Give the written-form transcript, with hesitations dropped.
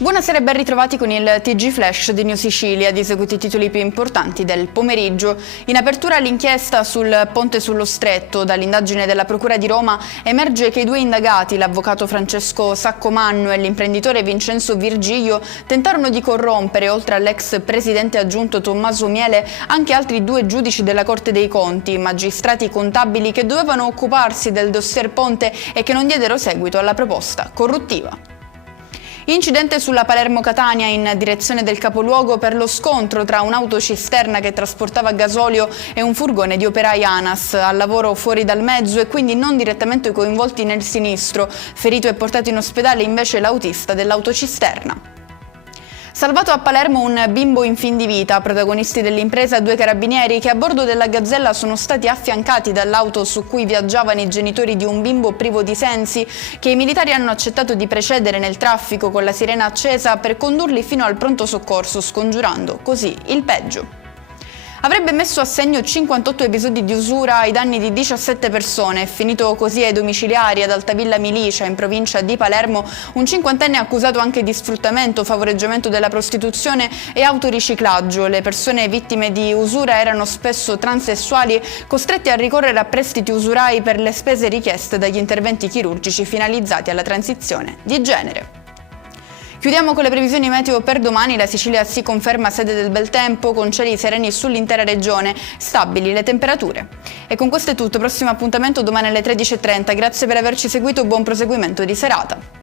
Buonasera e ben ritrovati con il TG Flash di New Sicilia, di seguiti i titoli più importanti del pomeriggio. In apertura l'inchiesta sul ponte sullo Stretto. Dall'indagine della Procura di Roma emerge che i due indagati, l'avvocato Francesco Saccomanno e l'imprenditore Vincenzo Virgilio, tentarono di corrompere, oltre all'ex presidente aggiunto Tommaso Miele, anche altri due giudici della Corte dei Conti, magistrati contabili che dovevano occuparsi del dossier ponte e che non diedero seguito alla proposta corruttiva. Incidente sulla Palermo-Catania in direzione del capoluogo per lo scontro tra un'autocisterna che trasportava gasolio e un furgone di operai ANAS, al lavoro fuori dal mezzo e quindi non direttamente coinvolti nel sinistro. Ferito e portato in ospedale invece l'autista dell'autocisterna. Salvato a Palermo un bimbo in fin di vita, protagonisti dell'impresa due carabinieri che a bordo della Gazzella sono stati affiancati dall'auto su cui viaggiavano i genitori di un bimbo privo di sensi, che i militari hanno accettato di precedere nel traffico con la sirena accesa per condurli fino al pronto soccorso, scongiurando così il peggio. Avrebbe messo a segno 58 episodi di usura ai danni di 17 persone. È finito così ai domiciliari ad Altavilla Milicia, in provincia di Palermo, un cinquantenne accusato anche di sfruttamento, favoreggiamento della prostituzione e autoriciclaggio. Le persone vittime di usura erano spesso transessuali, costrette a ricorrere a prestiti usurai per le spese richieste dagli interventi chirurgici finalizzati alla transizione di genere. Chiudiamo con le previsioni meteo per domani. La Sicilia si conferma sede del bel tempo, con cieli sereni sull'intera regione, stabili le temperature. E con questo è tutto, prossimo appuntamento domani alle 13:30. Grazie per averci seguito, buon proseguimento di serata.